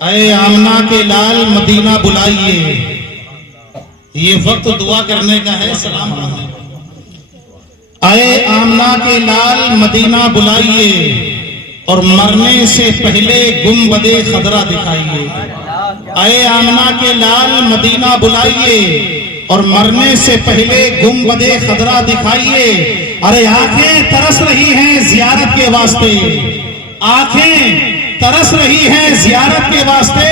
اے آمنہ کے لال مدینہ بلائیے، یہ وقت دعا کرنے کا ہے. سلام علیکم. اے آمنہ کے لال مدینہ بلائیے اور مرنے سے پہلے گنبد خضرا دکھائیے. اے آمنہ کے لال مدینہ بلائیے اور مرنے سے پہلے گنبد خضرا دکھائیے. ارے آنکھیں ترس رہی ہیں زیارت کے واسطے، آنکھیں ترس رہی ہیں زیارت کے واسطے.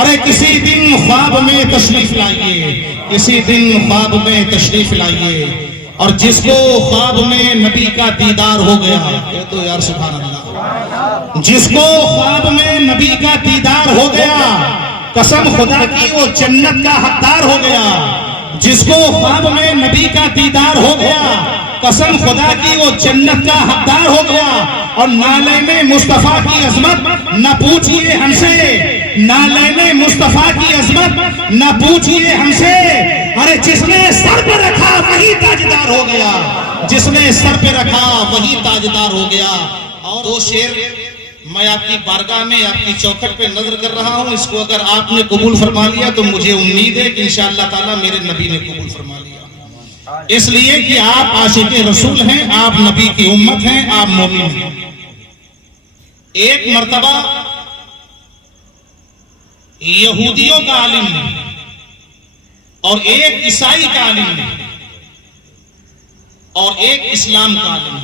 ارے کسی دن خواب میں تشریف لائیے، کسی دن خواب میں تشریف لائیے. اور جس کو خواب میں نبی کا دیدار ہو گیا، کہہ تو یار سبحان اللہ، جس کو خواب میں نبی کا دیدار ہو گیا، قسم خدا کی وہ جنت کا حقدار ہو گیا. جس کو خواب میں نبی کا دیدار ہو گیا، قسم خدا کی وہ جنت کا حقدار ہو گیا. اور نالین مصطفیٰ کی عظمت نہ پوچھئے ہم سے، نالین مصطفیٰ کی عظمت نہ پوچھئے ہم سے. ارے جس نے سر پہ رکھا وہی تاجدار ہو گیا، جس نے سر پہ رکھا وہی تاجدار ہو گیا. اور دو شعر میں آپ کی بارگاہ میں آپ کی چوکھٹ پہ نظر کر رہا ہوں. اس کو اگر آپ نے قبول فرما لیا تو مجھے امید ہے کہ انشاءاللہ تعالی میرے نبی نے قبول فرما لیا، اس لیے کہ آپ عاشق رسول ہیں، آپ نبی کی امت ہیں، آپ مومن ہیں. ایک مرتبہ یہودیوں کا عالم اور ایک عیسائی کا عالم اور ایک اسلام کا عالم،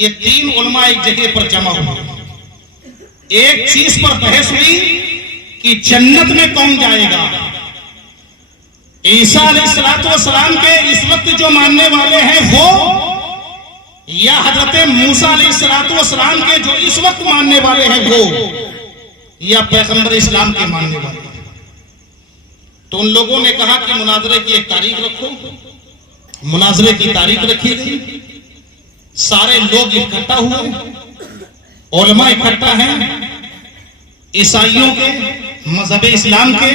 یہ تین علماء ایک جگہ پر جمع ہوئے. ایک چیز پر بحث ہوئی کہ جنت میں کون جائے گا. عیسیٰ علیہ السلام کے اس وقت جو ماننے والے ہیں وہ، یا حضرت موسیٰ علیہ السلام کے جو اس وقت ماننے والے ہیں وہ، یا پیغمبر اسلام کے ماننے والے ہیں. تو ان لوگوں نے کہا کہ مناظرے کی ایک تاریخ رکھو. مناظرے کی تاریخ رکھی گئی، سارے لوگ اکٹھا ہوئے، علماء اکٹھا ہیں، عیسائیوں کے، مذہب اسلام کے،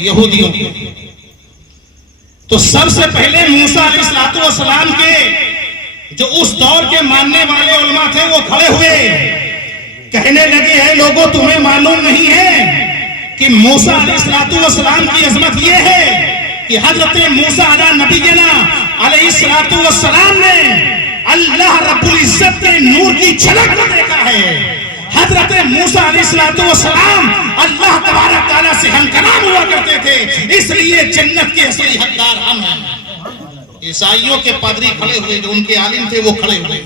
یہودیوں کے. تو سب سے پہلے موسیٰ علیہ السلام کے جو اس دور کے ماننے والے علماء تھے وہ کھڑے ہوئے، کہنے لگے ہیں لوگوں تمہیں معلوم نہیں ہے کہ موسیٰ علیہ السلام کی عظمت یہ ہے کہ حضرت موسیٰ علیہ نبینا علیہ السلام نے اللہ رب العزت کے نور کی جھلک کو دیکھا ہے. حضرت موسیٰ علیہ السلام اللہ تبارک تعالیٰ سے ہم کلام ہوا کرتے تھے، اس لیے جنت کے اصلی حقدار ہم ہیں. عیسائیوں کے پادری کھڑے ہوئے، جو ان کے عالم تھے وہ کھڑے ہوئے،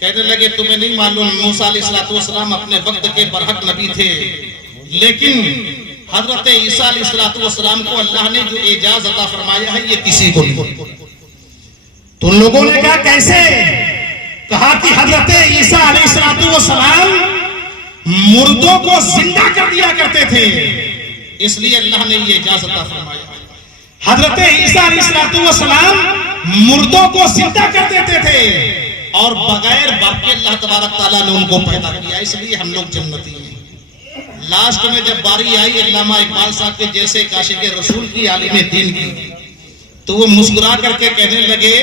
کہنے لگے تمہیں نہیں معلوم موسیٰ علیہ السلام اپنے وقت کے برحق نبی تھے، لیکن حضرت عیسیٰ علیہ السلام کو اللہ نے جو اعجاز عطا فرمایا ہے یہ کسی کو نہیں. تو ان لوگوں نے کہا کیسے؟ کہا کہ حضرت عیسیٰ علیہ السلام مردوں کو زندہ کر دیا کرتے تھے، اس لیے اللہ نے یہ اعجاز عطا فرمایا. حضرت عیسیٰ علیہ السلام مردوں کو زندہ کر دیتے تھے اور بغیر باپ کے اللہ تبارک تعالیٰ نے ان کو پیدا کیا، اس لیے ہم لوگ جنتی ہیں. لاسٹ میں جب باری آئی علامہ اقبال صاحب کے جیسے عاشق رسول کی، عالم دین کی، تو وہ مسکرا کر کے کہنے لگے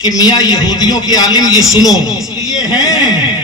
کہ میاں یہودیوں کے عالم یہ سنو، اس لیے ہیں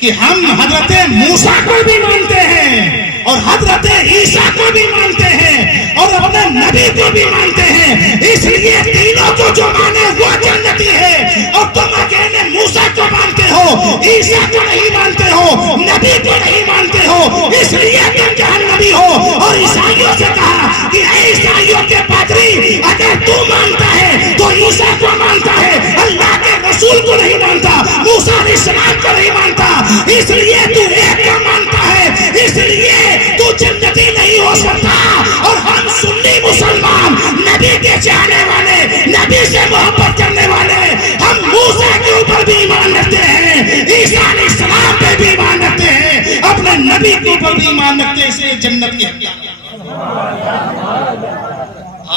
کہ ہم حضرت موسیٰ کو بھی مانتے ہیں اور حضرت عیسیٰ کو بھی مانتے ہیں اور اپنے نبی کو بھی مانتے ہیں، اس لیے تینوں کو جو مانے وہ جنتی ہے. اور تم اکیلے موسیٰ کو مانتے ہو، عیسیٰ کو نہیں مانتے ہو، نبی کو نہیں مانتے ہو، اس لیے تم جہنمی ہو. اور عیسائیوں سے کہا کہ اے عیسائیوں کے پادری، اگر تو مانتا ہے تو عیسیٰ کو مانتا ہے، اللہ کے رسول کو نہیں مانتا، موسیٰ علیہ السلام کو نہیں مانتا، اس لیے تو ایک کو مانتا ہے، اس لیے تو جنتی نہیں ہو سکتا. اور ہم سنی مسلمان، نبی کے چاہنے والے، نبی سے محبت کرنے والے، ہم موسیٰ کے اوپر بھی ایمان رکھتے ہیں، عیسیٰ علیہ السلام پہ بھی ایمان رکھتے ہیں، اپنے نبی کے اوپر بھی ایمان رکھتے ہیں، اس لیے جنت کی حقدار.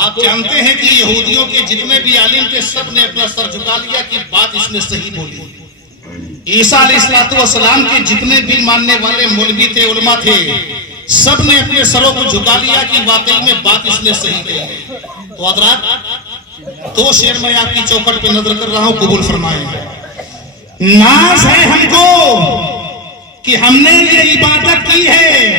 آپ جانتے ہیں کہ یہودیوں کے جتنے بھی عالم تھے سب نے اپنا سر جھکا لیا کہ بات اس نے صحیح بولی. عیسیٰ علیہ السلام کے جتنے بھی ماننے والے مولوی تھے، علماء تھے، سب نے اپنے سروں کو جھکا لیا کہ واقعی میں بات اس نے صحیح کہی. تو حضرات دو شعر میں آپ کی چوکھٹ پہ نظر کر رہا ہوں، قبول فرمائیں. ناز ہے ہم کو کہ ہم نے یہ عبادت کی ہے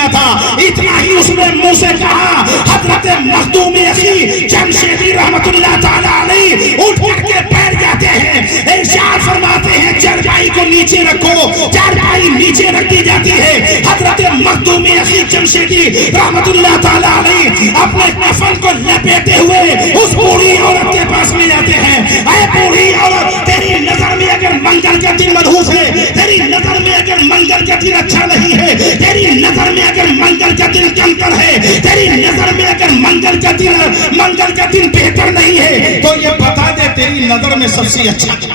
نکلا تھا، اتنا ہی اس نے منہ سے کہا، حضرت مخدومی اخی جمشیدی رحمت اللہ تعالیٰ علیہ اٹھ کر کے بیٹھ جاتے ہیں، ارشاد فرماتے ہیں چارپائی کو نیچے رکھو، چارپائی نیچے رکھ دی جاتی ہے، حضرت مخدومی اخی جمشیدی رحمت اللہ تعالیٰ علیہ اپنے کفن کو لپیٹے ہوئے اس بوڑھی عورت کے پاس میں جاتے ہیں، اے بوڑھی عورت، تیری نظر میں اگر منگل کا دن منحوس ہے، تیری نظر میں اگر منگل کا دن اچھا نہیں ہے، تیری نظر میں اگر منگل کا دن کمتر ہے، تیری نظر میں اگر منگل کا دن بہتر نہیں ہے، تو یہ بتا دے تیری نظر میں سب سے اچھا دن۔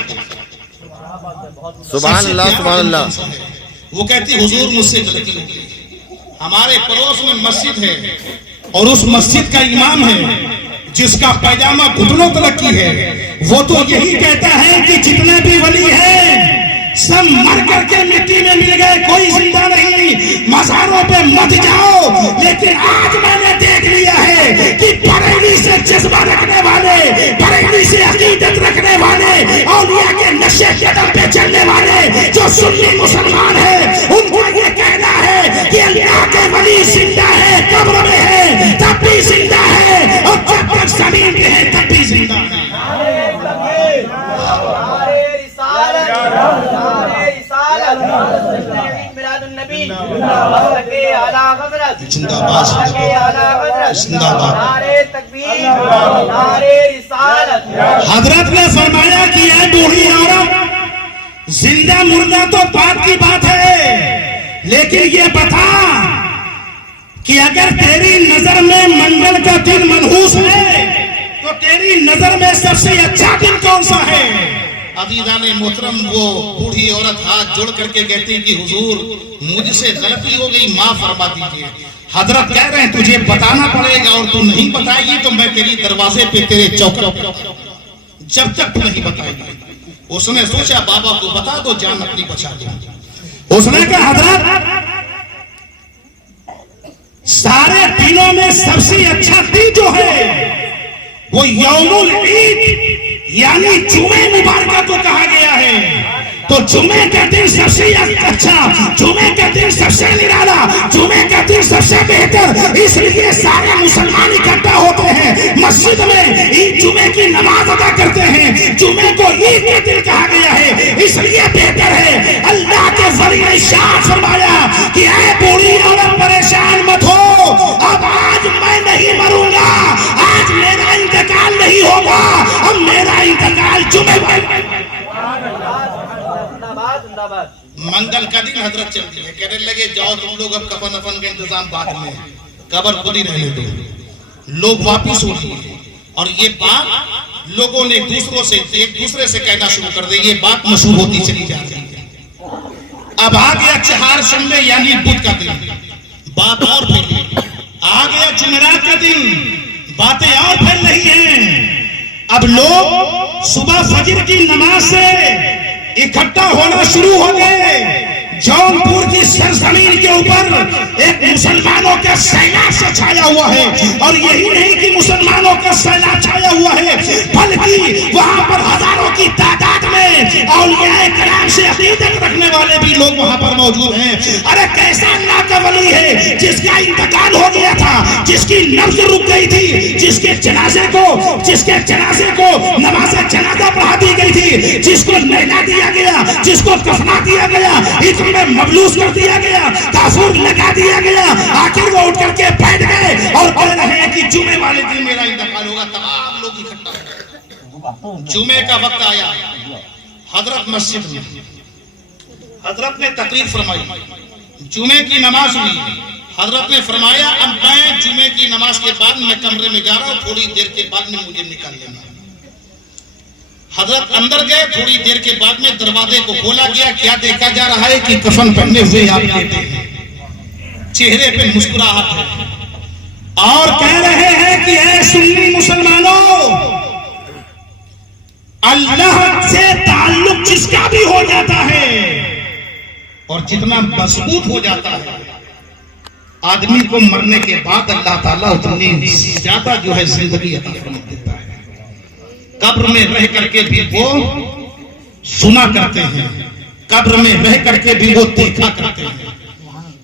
سبحان اللہ سبحان اللہ۔ وہ کہتی حضور مجھ سے غلطی ہو گئی، ہمارے پڑوس میں مسجد ہے اور اس مسجد کا امام ہے جس کا پیجامہ گھٹنوں تلک کی ہے، وہ تو یہی کہتا ہے کہ جتنے بھی ولی ہیں سب مر کر کے مٹی میں مل گئے، کوئی زندہ نہیں، مزاروں پہ مت جاؤ، لیکن آج میں نے دیکھ لیا ہے کہ بریلی سے جذبہ رکھنے والے، بریلی سے عقیدت رکھنے والے، اولیاء کے نشے قدم پہ چلنے والے جو سنی مسلمان ہیں، ان کو یہ کہنا ہے کہ اللہ کے ولی زندہ ہے، قبر میں ہے تب بھی زندہ ہے، اور جب تک زمین پہ ہے تب بھی زندہ ہے۔ حضرت نے فرمایا کہ اے بوڑھی عورت، زندہ مردہ تو بات کی بات ہے، لیکن یہ بتا کہ اگر تیری نظر میں منگل کا دن منحوس ہے تو تیری نظر میں سب سے اچھا دن کون سا ہے؟ عزیزان محترم، وہ بوڑھی عورت ہاتھ جوڑ کر کے کہتی کہ حضور مجھ سے غلطی ہو گئی، معاف فرما دیجیے۔ حضرت کہہ رہے ہیں تجھے بتانا پڑے گا، اور تو نہیں بتائے گی تو میں تیری دروازے پہ تیرے چوکٹ جب تک تو نہیں بتائے گی۔ اس نے سوچا بابا کو بتا دو، جان اپنی بچا دو۔ اس نے کہا حضرت سارے دنوں میں سب سے اچھا دن جو ہے وہ یوم العید یعنی جمعہ مبارکہ کو کہا گیا ہے، تو جمعہ کا دن سب سے اچھا، جمعہ کا دن سب سے نرالا، جمعہ کا دن سب سے بہتر، اس لیے سارے مسلمان اکٹھا ہوتے ہیں مسجد میں، عید جمعہ کی نماز ادا کرتے ہیں، جمعہ کو عید کا دن کہا گیا ہے، اس لیے بہتر ہے۔ اللہ کے ولی نے ارشاد فرمایا کہ اے بوڑھی عورت پریشان مت ہو، اب آج میں نہیں مروں گا، آج میرا انتقال نہیں ہوگا، اب میرا انتقال جمعہ پر۔ منگل کا دن حضرت چلتی ہے، کہنے لگے جاؤ تم لوگ اب کفن افن کا انتظام بعد میں، قبر خود ہی رہنے دو۔ لوگ واپس ہو لیے اور یہ بات لوگوں نے ایک دوسرے سے کہنا شروع کر دی، یہ بات مشہور ہوتی چلی جا رہی ہے۔ اب آ گیا چہار شنبے یعنی بدھ کا دن، بات اور پھیلی، آ گیا جمعرات کا دن، باتیں اور پھیل رہی ہیں۔ اب لوگ صبح فجر کی نماز سے اکٹھا ہونا شروع ہو گئے۔ جون پور کی سرزمین کے اوپر ایک مسلمانوں کا سیلاب سے چھایا ہوا ہے، اور یہی نہیں کہ مسلمانوں کا سیلاب چھایا ہوا ہے بلکہ وہاں پر ہزاروں کی تعداد میں اولیاء کرام سے عقیدت رکھنے والے بھی لوگ وہاں پر موجود ہیں۔ ارے کیسا اللہ کا ولی ہے جس کا انتقال ہو گیا تھا، جس کی نبض رک گئی تھی، جس کے جنازے کو نماز جنازہ پڑھا دی گئی تھی، جس کو نہلا دیا گیا، جس کو کفنا دیا گیا، میں مبلوس کر دیا گیا، کافور لگا دیا گیا، آخر وہ اٹھ کر کے بیٹھ گئے اور کہہ رہے ہیں کہ جمعے والے دن میرا انتقال ہوگا۔ تمام لوگ اکٹھا ہو گئے، جمعے کا وقت آیا، حضرت مسجد میں، حضرت نے تقریر فرمائی، جمعے کی نماز ہوئی، حضرت نے فرمایا اب میں جمعے کی نماز کے بعد میں کمرے میں جا رہا ہوں، تھوڑی دیر کے بعد میں مجھے نکال لینا۔ حضرت اندر گئے، تھوڑی دیر کے بعد میں دروازے کو کھولا گیا، کیا دیکھا جا رہا ہے کہ کفن پہنے ہوئے آپ لیتے ہیں، چہرے پہ مسکراہٹ ہے، اور کہہ رہے ہیں کہ اے سنی مسلمانوں، اللہ سے تعلق جس کا بھی ہو جاتا ہے اور جتنا مضبوط ہو جاتا ہے، آدمی کو مرنے کے بعد اللہ تعالیٰ اتنی زیادہ جو ہے زندگی عطا فرما دیتا ہے۔ قبر میں رہ کر کے بھی وہ سنا کرتے ہیں، قبر میں رہ کر کے بھی وہ دیکھا کرتے ہیں۔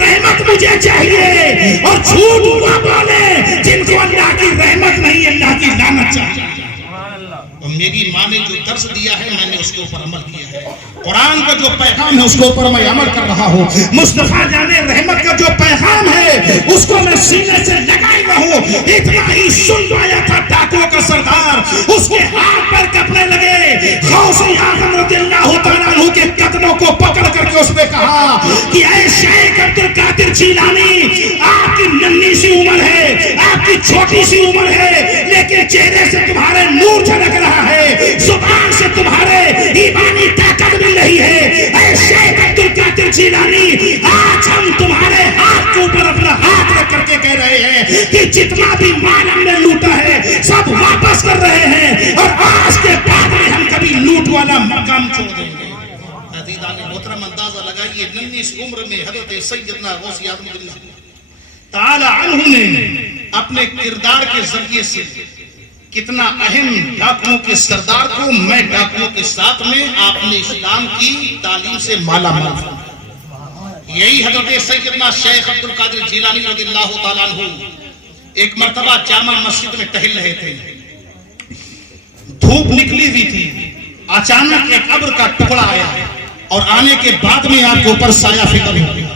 رحمت مجھے چاہیے، اور جھوٹ وہ بولے جن کو اللہ کی رحمت نہیں، اللہ کی لعنت چاہیے۔ اور میری ماں نے جو درس دیا ہے میں نے اس کے اوپر عمل کیا ہے، قرآن کا جو پیغام ہے اس کے اوپر میں عمل کر رہا ہوں، مصطفیٰ جان رحمت کا جو پیغام ہے اس کو میں سینے سے لگائے رہوں۔ اتنا ہی سن آیا تھا ڈاکوؤں کا سردار، اس کے ہاتھ پر کپنے لگے، غوث اعظم رضی اللہ تعالیٰ عنہ کے قدموں کو پکڑ کر کے اس نے کہا کہ اے شیخ عبد القادر جیلانی، آپ کی ننھی سی عمر ہے، آپ کی چھوٹی سی عمر ہے، لیکن چہرے سے تمہارے نور جھلک رہا ہے، زبان سے تمہارے ایمانی طاقت مل رہی ہے۔ اے شیخ عبد القادر جیلانی، آج ہم تمہارے ہاتھ کے اوپر اپنا ہاتھ رکھ کر کے کہہ رہے ہیں کہ جتنا بھی مال ہم نے لوٹا ہے سب واپس کر رہے ہیں، اور آج کے بعد میں ہم کبھی لوٹ والا مقام چھوڑ دیں گے۔ عزیزان محترم اندازہ لگائیے، ننھی سی عمر میں حضرت سیدنا غوث اعظم رضی اللہ تعالی عنہ نے اپنے کردار کے ذریعے سے کتنا اہم ڈاکوؤں کے سردار کو میں ڈاکوؤں کے ساتھ میں آپ نے اسلام کی تعلیم سے مالا مال فرمایا۔ یہی حضرت سیدنا شیخ عبد القادر جیلانی رضی اللہ تعالیٰ عنہ ایک مرتبہ جامع مسجد میں ٹہل رہے تھے، دھوپ نکلی ہوئی تھی، اچانک ایک ابر کا ٹکڑا آیا اور آنے کے بعد میں آپ کے اوپر سایہ فکر ہو گیا۔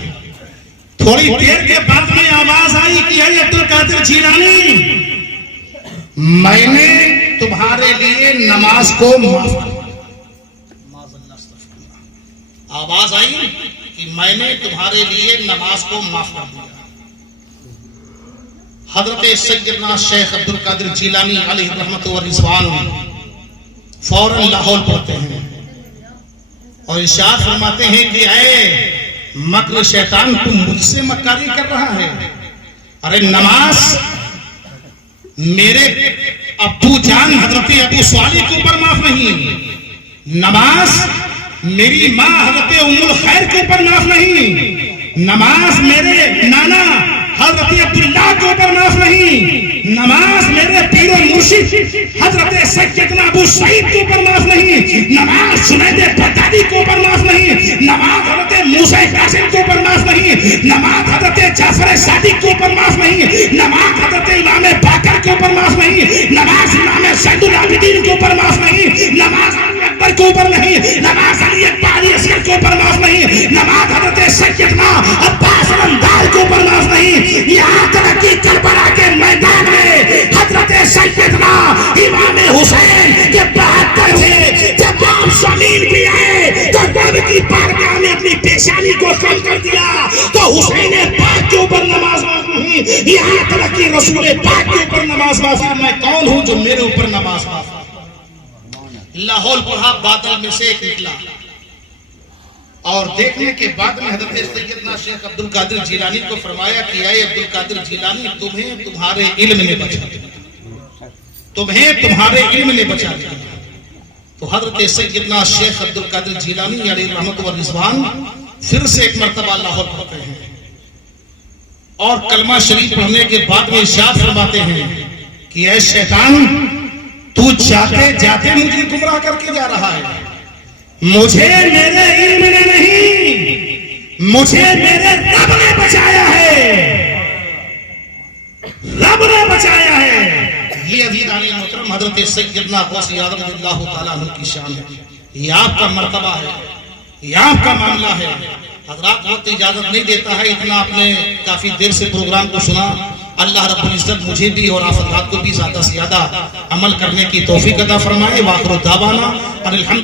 تھوڑی دیر کے بعد میں آواز آئی کہ اے عبد القادر جیلانی، میں نے تمہارے لیے نماز کو معاف کر دیا۔ آواز آئی کہ میں نے تمہارے لیے نماز کو معاف کر دیا۔ حضرت سیدنا شیخ عبد القادر جیلانی علیہ رحمت و رضوان فوراً لاہور پڑھتے ہیں اور ارشاد فرماتے ہیں کہ اے مکر شیطان، تم مجھ سے مکاری کر رہا ہے؟ ارے نماز میرے ابو جان حضرت ابو صالح کے اوپر معاف نہیں، نماز میری ماں حضرت ام الخیر کے اوپر معاف نہیں، نماز میرے نانا حضرت عبداللہ کے اوپر معاف نہیں، نماز میرے پیر و مرشد حضرت سیدنا ابو سعید کے اوپر معاف نہیں، نماز جنید بغدادی کے اوپر معاف نہیں، نماز حضرت موسیٰ کاظم کے اوپر معاف نہیں، نماز حضرت جعفر صادق کے اوپر معاف نہیں، نماز حضرت امام باقر کے اوپر معاف نہیں، نماز امام زین العابدین کے اوپر معاف نہیں، نماز علی اکبر کے اوپر نہیں، نماز علی اکبر علی اصغر کے اوپر معاف نہیں، نماز حضرت سیدنا عباس علمدار کے اوپر معاف نہیں۔ یہاں تک کہ کربلا کے میدان میں حضرت سیدنا امام حسین کے 72 تھے، جب آپ زمین بھی آئے تو رب کی بارگاہ میں اپنی پیشانی کو کم کر دیا تو حسین پاک کے اوپر نماز معاف نہیں، یہاں تک کہ رسول پاک کے اوپر نماز معاف۔ میں کون ہوں جو میرے اوپر نماز معاف؟ لاہور پڑھا، بادل میں سے ایک نکلا اور دیکھنے کے بعد میں حضرت سیدنا شیخ عبد القادر جیلانی کو فرمایا کہ اے عبد القادر جیلانی، تمہیں تمہارے علم نے بچا دیا، تمہیں تمہارے علم نے بچا دیا۔ تو حضرت سیدنا شیخ عبد القادر جیلانی علیہ رحمت و رضوان پھر سے ایک مرتبہ لاہور پڑھتے ہیں اور کلمہ شریف پڑھنے کے بعد میں ارشاد فرماتے ہیں کہ اے شیطان، تو جاتے جاتے مجھے گمراہ کر کے جا رہا ہے، مجھے میرے علم نے نہیں، مجھے میرے رب نے بچایا ہے، رب نے بچایا ہے۔ یہ عزیزان محترم حضرت سیدنا غوث اعظم رضی اللہ تعالیٰ عنہ کی شان ہے، یہ آپ کا مرتبہ ہے، یہ آپ کا معاملہ ہے۔ حضرات وقت اجازت نہیں دیتا ہے، اتنا آپ نے کافی دیر سے پروگرام کو سنا۔ اللہ رب العزت مجھے بھی اور آپ حضرات کو بھی زیادہ سے زیادہ عمل کرنے کی توفیق عطا فرمائے۔ وآخر دعوانا الحمد